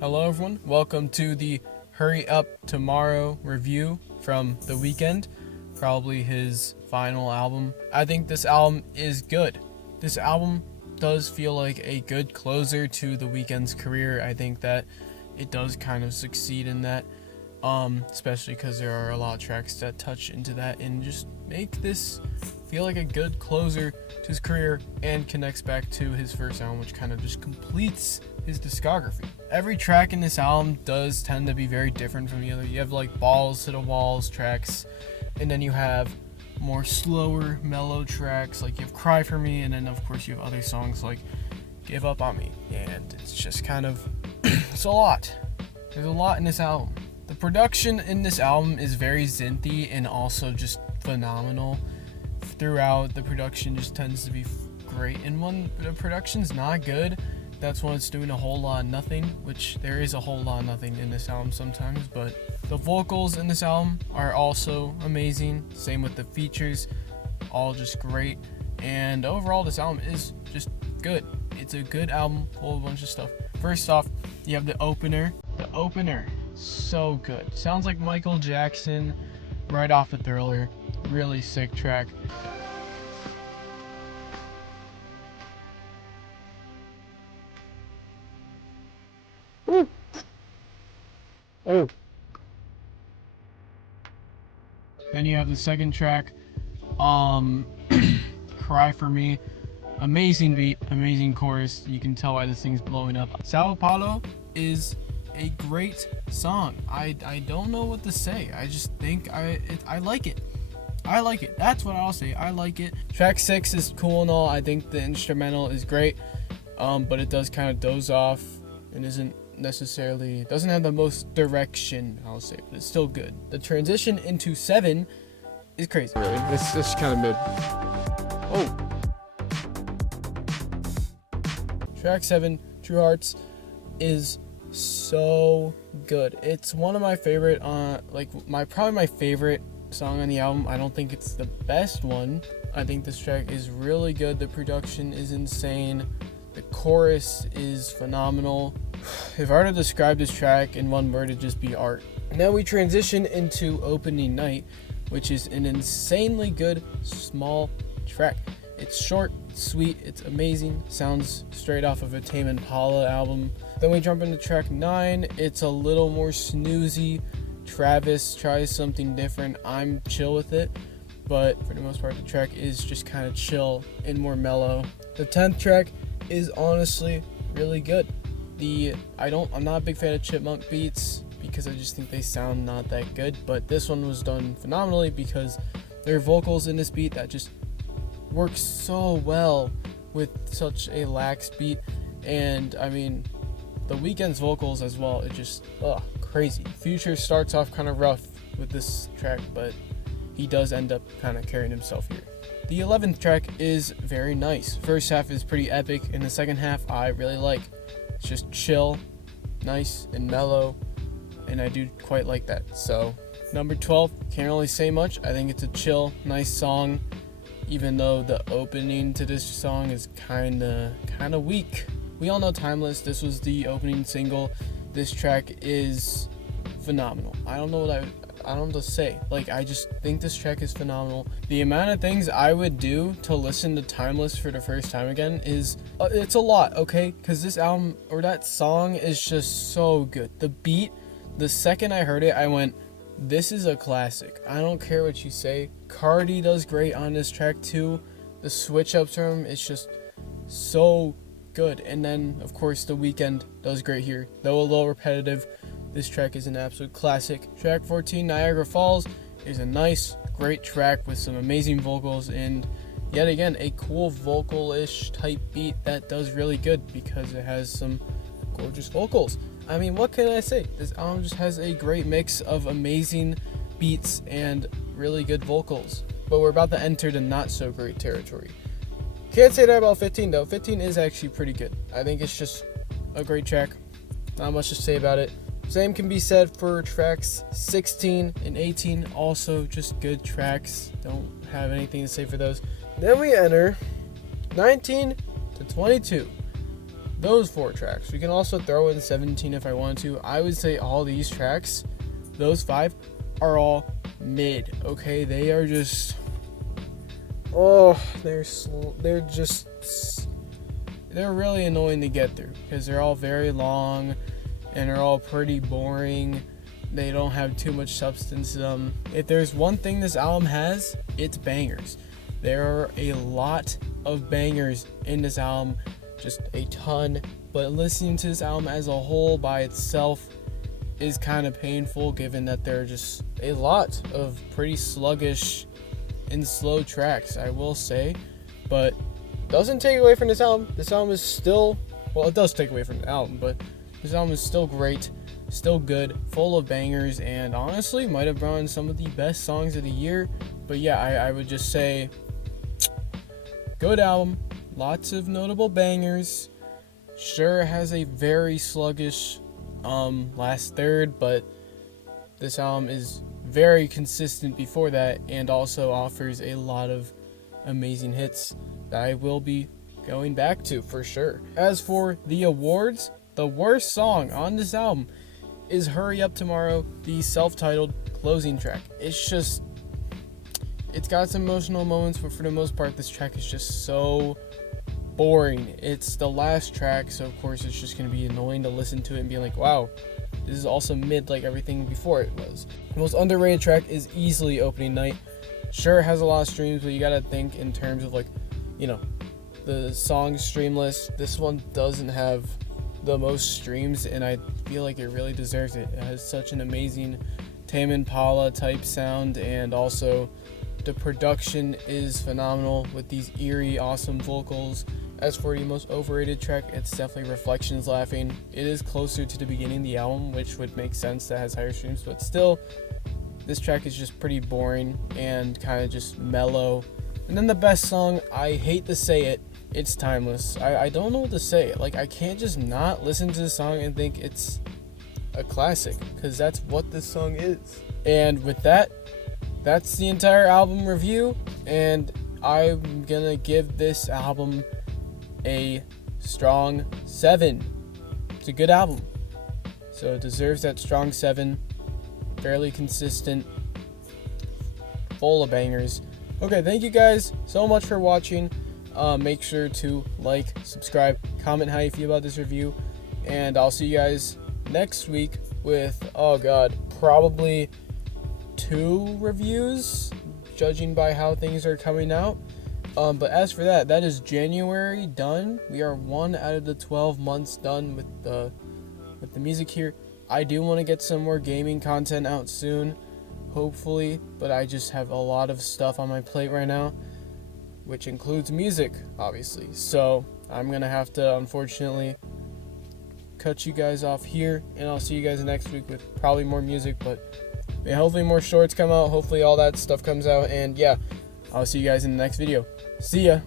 Hello everyone, welcome to the Hurry Up Tomorrow review from The Weeknd, probably his final album. I think this album is good. This album does feel like a good closer to The Weeknd's career. I think that it does kind of succeed in that, especially because there are a lot of tracks that touch into that and just make this feel like a good closer to his career and connects back to his first album, which kind of just completes his discography. Every track in this album does tend to be very different from the other. You have like balls to the walls tracks, and then you have more slower, mellow tracks, like you have Cry For Me, and then of course you have other songs like Give Up On Me, and it's just kind of, it's a lot. There's a lot in this album. The production in this album is very synthy and also just phenomenal. Throughout, the production just tends to be great, and when the production's not good, that's when it's doing a whole lot of nothing, which there is a whole lot of nothing in this album sometimes, but the vocals in this album are also amazing. Same with the features, all just great. And overall, this album is just good. It's a good album full of a bunch of stuff. First off, you have the opener. The opener, so good. Sounds like Michael Jackson right off the Thriller. Really sick track. Oh. Then you have the second track, Cry For Me. Amazing beat, amazing chorus. You can tell why this thing's blowing up. Sao Paulo is a great song. I don't know what to say. I just think I like it. I like it. That's what I'll say. I like it. Track 6 is cool and all. I think the instrumental is great, but it does kind of doze off and doesn't have the most direction, I'll say, but it's still good. The transition into 7 is crazy. Really, this kind of mid. Oh. Track 7, True Hearts, is so good. It's one of my favorite, probably my favorite song on the album. I don't think it's the best one. I think this track is really good. The production is insane. The chorus is phenomenal. If I were to describe this track in one word, it'd just be art. Now we transition into Opening Night, which is an insanely good small track. It's short, it's sweet, it's amazing. Sounds straight off of a Tame Impala album. Then we jump into track 9. It's a little more snoozy. Travis tries something different. I'm chill with it, but for the most part, the track is just kind of chill and more mellow. The 10th track is honestly really good. I'm not a big fan of chipmunk beats because I just think they sound not that good, but this one was done phenomenally because there are vocals in this beat that just work so well with such a lax beat. And I mean, the Weeknd's vocals as well, it just crazy. Future starts off kind of rough with this track, but he does end up kind of carrying himself here. The 11th track is very nice. First half is pretty epic, and the second half I really like. It's just chill, nice and mellow, and I do quite like that. So number 12, can't really say much. I think it's a chill, nice song, even though the opening to this song is kind of weak. We all know Timeless. This was the opening single. This track is phenomenal. I don't know what to say. I just think this track is phenomenal. The amount of things I would do to listen to Timeless for the first time again is, it's a lot, okay? Because this album, or that song, is just so good. The beat, the second I heard it, I went, this is a classic. I don't care what you say. Cardi does great on this track too. The switch ups from him is just so good. And then, of course, The Weeknd does great here. Though a little repetitive, this track is an absolute classic. Track 14, Niagara Falls, is a nice, great track with some amazing vocals and yet again a cool vocal-ish type beat that does really good because it has some gorgeous vocals. I mean, what can I say? This album just has a great mix of amazing beats and really good vocals. But we're about to enter the not so great territory. Can't say that about 15 though. 15 is actually pretty good. I think it's just a great track. Not much to say about it. Same can be said for tracks 16 and 18. Also just good tracks. Don't have anything to say for those. Then we enter 19 to 22. those 4 tracks. We can also throw in 17 if I wanted to. I would say all these tracks, those 5, are all mid. Okay, they are just, they're really annoying to get through because they're all very long and they're all pretty boring. They don't have too much substance to them. If there's one thing this album has, it's bangers. There are a lot of bangers in this album, just a ton. But listening to this album as a whole by itself is kind of painful, given that there are just a lot of pretty sluggish and slow tracks, I will say. But doesn't take away from this album. This album is still, well, it does take away from the album, but this album is still great, still good, full of bangers, and honestly might have brought in some of the best songs of the year. But yeah, I would just say good album, lots of notable bangers. Sure, it has a very sluggish last third, but this album is very consistent before that and also offers a lot of amazing hits that I will be going back to for sure. As for the awards, the worst song on this album is Hurry Up Tomorrow, the self-titled closing track. It's got some emotional moments, but for the most part, this track is just so boring. It's the last track, so of course it's just going to be annoying to listen to it and be like, wow, this is also mid like everything before it was. The most underrated track is easily Opening Night. Sure, it has a lot of streams, but you gotta think in terms of, like, you know, the song stream list. This one doesn't have the most streams, and I feel like it really deserves it. It has such an amazing Tame Impala type sound, and also the production is phenomenal with these eerie, awesome vocals. As for the most overrated track, it's definitely Reflections Laughing. It is closer to the beginning of the album, which would make sense that has higher streams, but still, this track is just pretty boring and kind of just mellow. And then the best song, I hate to say it, it's Timeless. I don't know what to say. Like, I can't just not listen to the song and think it's a classic, because that's what this song is. And with that, that's the entire album review, and I'm gonna give this album a strong 7. It's a good album, so it deserves that strong 7. Fairly consistent, full of bangers. Okay, thank you guys so much for watching. Make sure to like, subscribe, comment how you feel about this review, and I'll see you guys next week with, oh god, probably 2 reviews, judging by how things are coming out. But as for that is January done. We are 1 out of the 12 months done with the music here. I do want to get some more gaming content out soon, hopefully, but I just have a lot of stuff on my plate right now, which includes music, obviously. So I'm gonna have to, unfortunately, cut you guys off here, and I'll see you guys next week with probably more music, but hopefully more shorts come out, hopefully all that stuff comes out, and yeah, I'll see you guys in the next video. See ya!